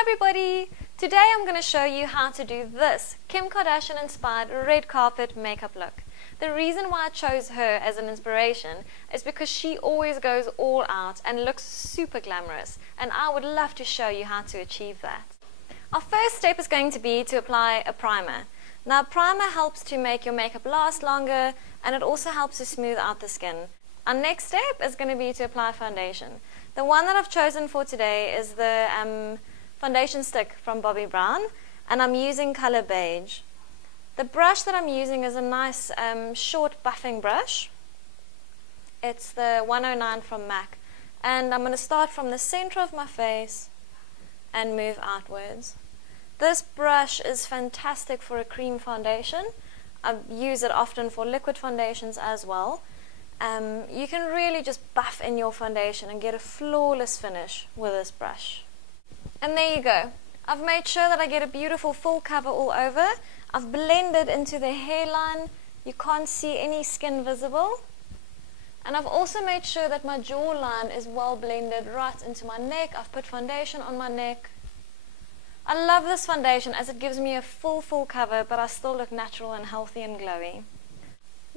Hi everybody! Today I'm going to show you how to do this Kim Kardashian inspired red carpet makeup look. The reason why I chose her as an inspiration is because she always goes all out and looks super glamorous, and I would love to show you how to achieve that. Our first step is going to be to apply a primer. Now, primer helps to make your makeup last longer, and it also helps to smooth out the skin. Our next step is going to be to apply foundation. The one that I've chosen for today is the foundation stick from Bobbi Brown, and I'm using color beige. The brush that I'm using is a nice short buffing brush. It's the 109 from MAC, and I'm going to start from the center of my face and move outwards. This brush is fantastic for a cream foundation. I use it often for liquid foundations as well. You can really just buff in your foundation and get a flawless finish with this brush. And there you go. I've made sure that I get a beautiful full cover all over. I've blended into the hairline. You can't see any skin visible. And I've also made sure that my jawline is well blended right into my neck. I've put foundation on my neck. I love this foundation as it gives me a full cover, but I still look natural and healthy and glowy.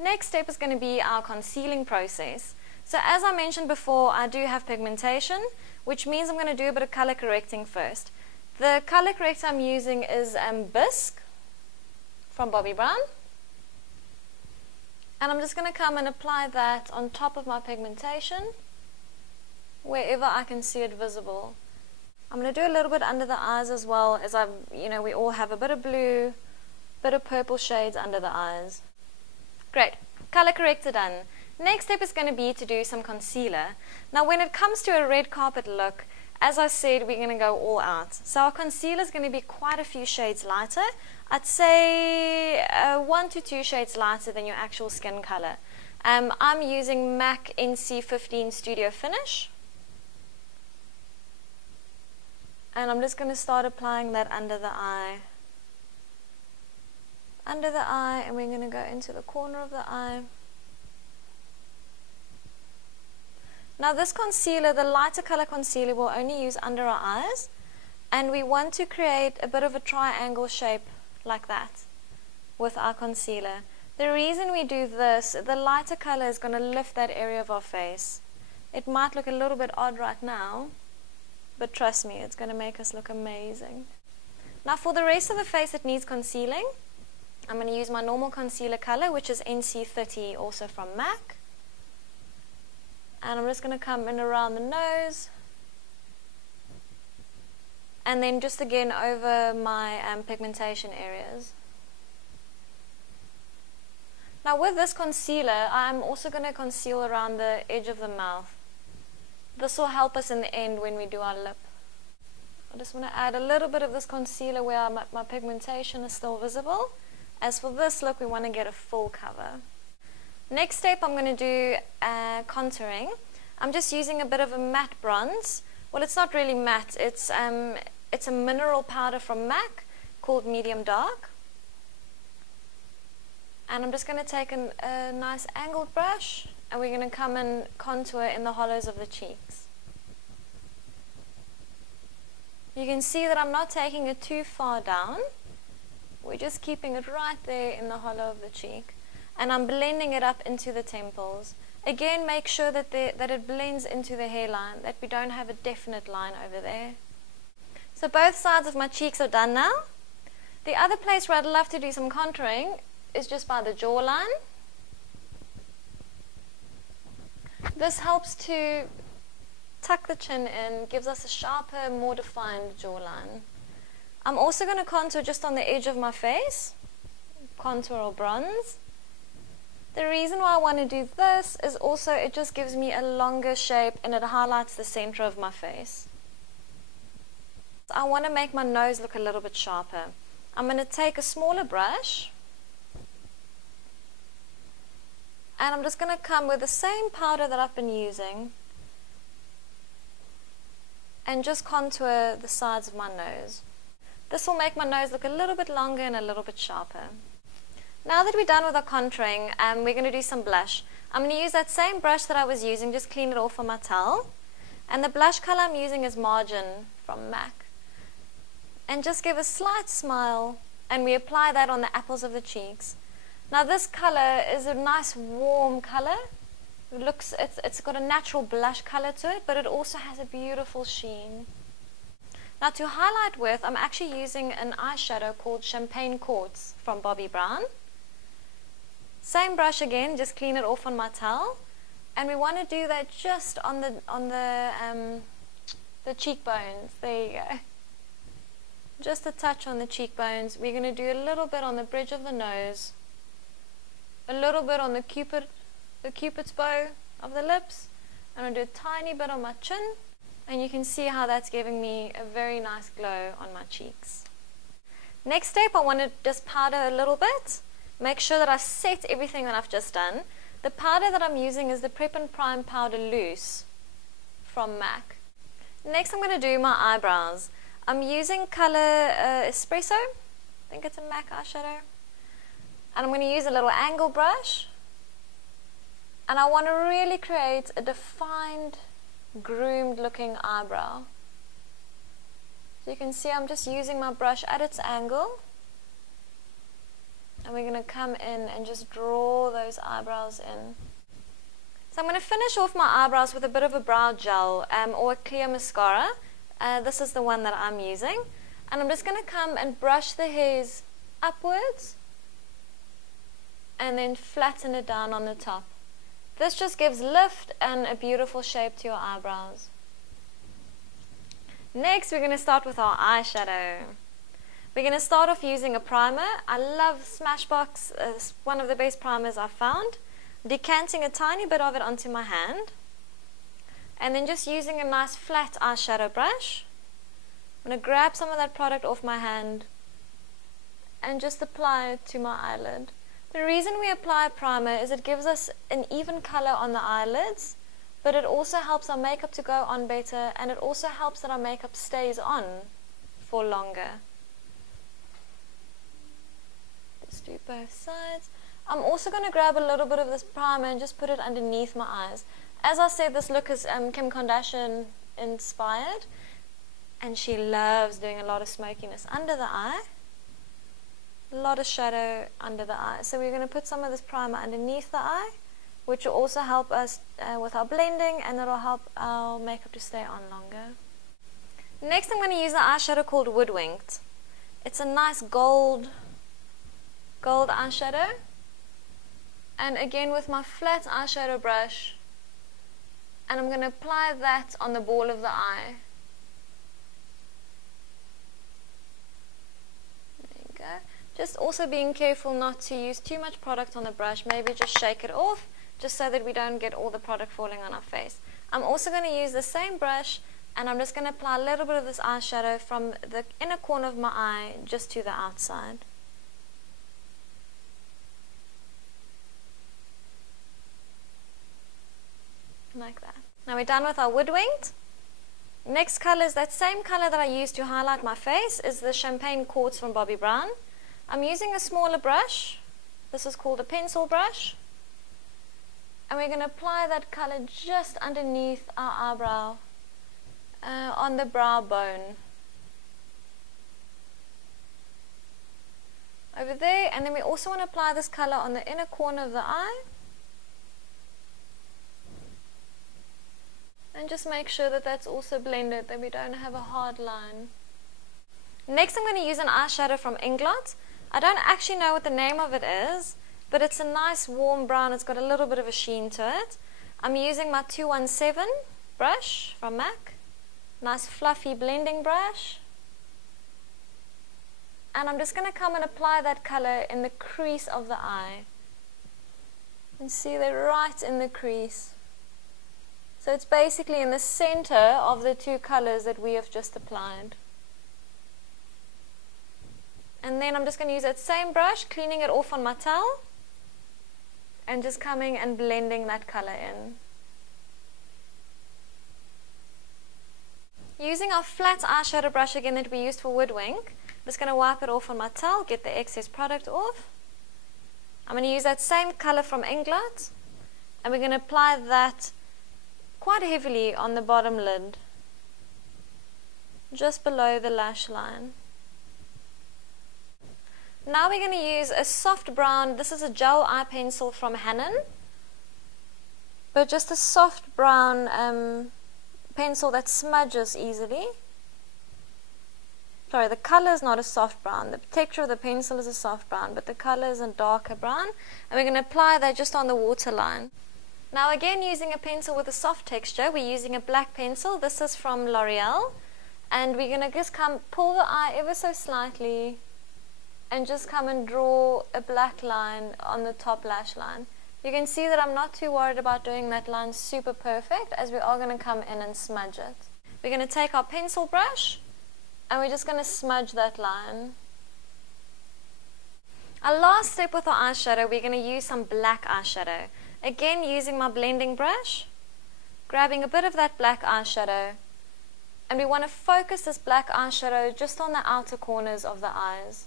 Next step is going to be our concealing process. So as I mentioned before, I do have pigmentation, which means I'm going to do a bit of color correcting first. The color corrector I'm using is Bisque from Bobbi Brown. And I'm just going to come and apply that on top of my pigmentation, wherever I can see it visible. I'm going to do a little bit under the eyes as well, as we all have a bit of blue, bit of purple shades under the eyes. Great, color corrector done. Next step is going to be to do some concealer. Now when it comes to a red carpet look, as I said, we're going to go all out. So our concealer is going to be quite a few shades lighter. I'd say 1 to 2 shades lighter than your actual skin color. I'm using MAC NC15 Studio Finish. And I'm just going to start applying that under the eye. Under the eye, and we're going to go into the corner of the eye. Now this concealer, the lighter color concealer, we'll only use under our eyes, and we want to create a bit of a triangle shape like that with our concealer. The reason we do this, the lighter color is going to lift that area of our face. It might look a little bit odd right now, but trust me, it's going to make us look amazing. Now for the rest of the face that needs concealing, I'm going to use my normal concealer color, which is NC30, also from MAC. And I'm just going to come in around the nose. And then just again over my pigmentation areas. Now with this concealer, I'm also going to conceal around the edge of the mouth. This will help us in the end when we do our lip. I just want to add a little bit of this concealer where my pigmentation is still visible. As for this look, we want to get a full cover. Next step, I'm going to do contouring. I'm just using a bit of a matte bronze. Well, it's not really matte. It's a mineral powder from MAC called Medium Dark. And I'm just going to take a nice angled brush, and we're going to come and contour in the hollows of the cheeks. You can see that I'm not taking it too far down. We're just keeping it right there in the hollow of the cheek. And I'm blending it up into the temples. Again, make sure that it blends into the hairline, that we don't have a definite line over there. So both sides of my cheeks are done now. The other place where I'd love to do some contouring is just by the jawline. This helps to tuck the chin in, gives us a sharper, more defined jawline. I'm also going to contour just on the edge of my face, contour or bronze. The reason why I want to do this is also it just gives me a longer shape and it highlights the center of my face. I want to make my nose look a little bit sharper. I'm going to take a smaller brush, and I'm just going to come with the same powder that I've been using and just contour the sides of my nose. This will make my nose look a little bit longer and a little bit sharper. Now that we're done with our contouring, we're going to do some blush. I'm going to use that same brush that I was using, just clean it off on my towel. And the blush color I'm using is Margin from MAC. and just give a slight smile, and we apply that on the apples of the cheeks. Now this color is a nice warm color. It's got a natural blush color to it, but it also has a beautiful sheen. Now to highlight with, I'm actually using an eyeshadow called Champagne Quartz from Bobbi Brown. Same brush again, just clean it off on my towel, and we want to do that just on the cheekbones. There you go. Just a touch on the cheekbones. We're going to do a little bit on the bridge of the nose, a little bit on the cupid's bow of the lips, and I'll do a tiny bit on my chin, and you can see how that's giving me a very nice glow on my cheeks. Next step, I want to just powder a little bit. Make sure that I set everything that I've just done. The powder that I'm using is the Prep and Prime Powder Loose from MAC. Next I'm going to do my eyebrows. I'm using color Espresso, I think it's a MAC eyeshadow, and I'm going to use a little angle brush, and I want to really create a defined, groomed looking eyebrow. So you can see I'm just using my brush at its angle, and we're going to come in and just draw those eyebrows in. So I'm going to finish off my eyebrows with a bit of a brow gel or a clear mascara. This is the one that I'm using, and I'm just going to come and brush the hairs upwards and then flatten it down on the top. This just gives lift and a beautiful shape to your eyebrows. Next we're going to start with our eyeshadow. We're going to start off using a primer. I love Smashbox, it's one of the best primers I've found. Decanting a tiny bit of it onto my hand, and then just using a nice flat eyeshadow brush, I'm going to grab some of that product off my hand and just apply it to my eyelid. The reason we apply a primer is it gives us an even color on the eyelids, but it also helps our makeup to go on better, and it also helps that our makeup stays on for longer. Just do both sides. I'm also going to grab a little bit of this primer and just put it underneath my eyes. As I said, this look is Kim Kardashian inspired, and she loves doing a lot of smokiness under the eye, a lot of shadow under the eye. So we're going to put some of this primer underneath the eye, which will also help us with our blending, and it will help our makeup to stay on longer. Next I'm going to use an eyeshadow called Woodwinked. It's a nice gold eyeshadow. And again with my flat eyeshadow brush, and I'm going to apply that on the ball of the eye. There you go. Just also being careful not to use too much product on the brush, maybe just shake it off, just so that we don't get all the product falling on our face. I'm also going to use the same brush, and I'm just going to apply a little bit of this eyeshadow from the inner corner of my eye just to the outside. Like that. Now we're done with our Woodwinked. Next color is that same color that I used to highlight my face, is the Champagne Quartz from Bobbi Brown. I'm using a smaller brush. This is called a pencil brush. And we're going to apply that color just underneath our eyebrow, on the brow bone. Over there, and then we also want to apply this color on the inner corner of the eye. And just make sure that that's also blended, that we don't have a hard line. Next I'm going to use an eyeshadow from Inglot. I don't actually know what the name of it is, but it's a nice warm brown. It's got a little bit of a sheen to it. I'm using my 217 brush from MAC. Nice fluffy blending brush. And I'm just going to come and apply that color in the crease of the eye. And see, they're right in the crease. So it's basically in the center of the two colors that we have just applied. And then I'm just going to use that same brush, cleaning it off on my towel, and just coming and blending that color in. Using our flat eyeshadow brush again that we used for Woodwink, I'm just going to wipe it off on my towel, get the excess product off. I'm going to use that same color from Inglot, and we're going to apply that quite heavily on the bottom lid, just below the lash line. Now we're going to use a soft brown. This is a gel eye pencil from Hanon, but just a soft brown pencil that smudges easily. Sorry, the color is not a soft brown. The texture of the pencil is a soft brown, but the color is a darker brown. And we're going to apply that just on the waterline. Now again, using a pencil with a soft texture, we're using a black pencil. This is from L'Oreal. And we're going to just pull the eye ever so slightly and just come and draw a black line on the top lash line. You can see that I'm not too worried about doing that line super perfect, as we are going to come in and smudge it. We're going to take our pencil brush and we're just going to smudge that line. Our last step with our eyeshadow, we're going to use some black eyeshadow. Again, using my blending brush, grabbing a bit of that black eyeshadow, and we want to focus this black eyeshadow just on the outer corners of the eyes.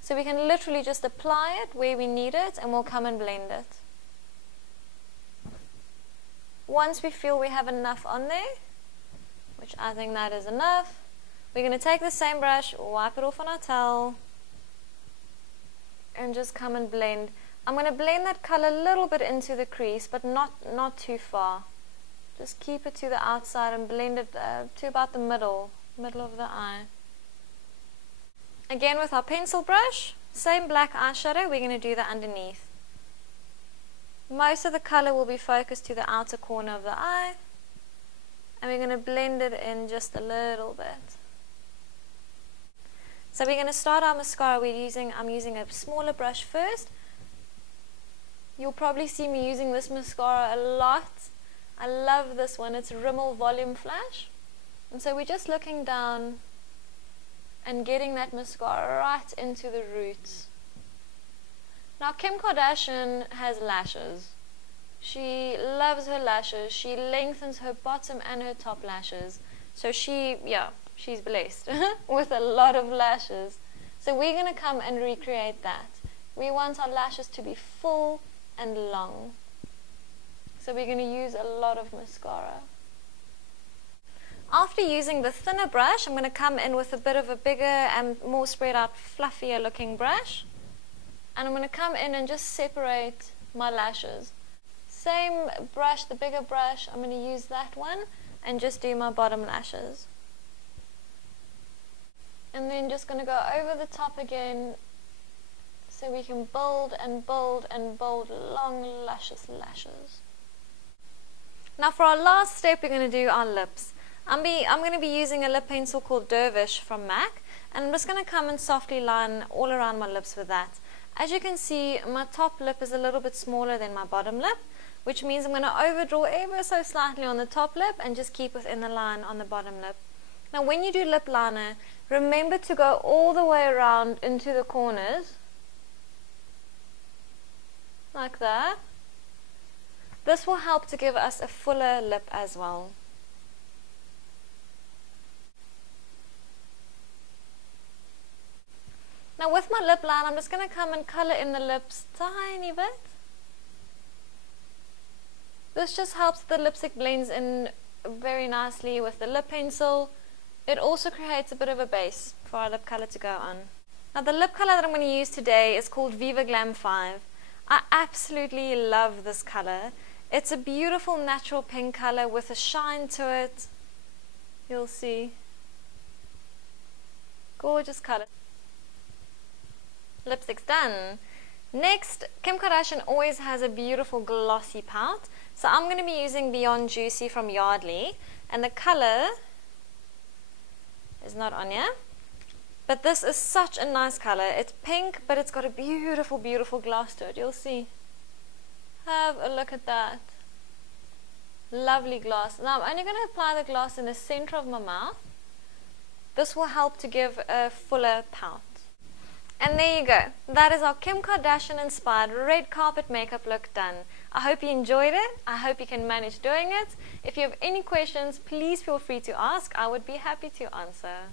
So we can literally just apply it where we need it, and we'll come and blend it. Once we feel we have enough on there, which I think that is enough, we're going to take the same brush, wipe it off on our towel, and just come and blend. I'm going to blend that color a little bit into the crease, but not too far. Just keep it to the outside and blend it to about the middle of the eye. Again with our pencil brush, same black eyeshadow, we're going to do that underneath. Most of the color will be focused to the outer corner of the eye, and we're going to blend it in just a little bit. So we're going to start our mascara. I'm using a smaller brush first. You'll probably see me using this mascara a lot. I love this one. It's Rimmel Volume Flash. And so we're just looking down and getting that mascara right into the roots. Now Kim Kardashian has lashes. She loves her lashes. She lengthens her bottom and her top lashes. So she's blessed with a lot of lashes. So we're going to come and recreate that. We want our lashes to be full and long. So we're going to use a lot of mascara. After using the thinner brush, I'm going to come in with a bit of a bigger and more spread out, fluffier looking brush. And I'm going to come in and just separate my lashes. Same brush, the bigger brush, I'm going to use that one and just do my bottom lashes. And then just going to go over the top again so we can build and build and build long luscious lashes. Now for our last step, we're going to do our lips. I'm going to be using a lip pencil called Dervish from MAC, and I'm just going to come and softly line all around my lips with that. As you can see, my top lip is a little bit smaller than my bottom lip, which means I'm going to overdraw ever so slightly on the top lip and just keep within the line on the bottom lip. Now when you do lip liner, remember to go all the way around into the corners, like that. This will help to give us a fuller lip as well. Now with my lip line, I'm just going to come and color in the lips tiny bit. This just helps the lipstick blends in very nicely with the lip pencil. It also creates a bit of a base for our lip color to go on. Now the lip color that I'm going to use today is called Viva Glam 5. I absolutely love this color. It's a beautiful natural pink color with a shine to it. You'll see. Gorgeous color. Lipstick's done. Next, Kim Kardashian always has a beautiful glossy pout. So I'm going to be using Beyond Juicy from Yardley. And the color is not on here. But this is such a nice color. It's pink, but it's got a beautiful, beautiful gloss to it. You'll see. Have a look at that. Lovely gloss. Now I'm only going to apply the gloss in the center of my mouth. This will help to give a fuller pout. And there you go. That is our Kim Kardashian inspired red carpet makeup look done. I hope you enjoyed it. I hope you can manage doing it. If you have any questions, please feel free to ask. I would be happy to answer.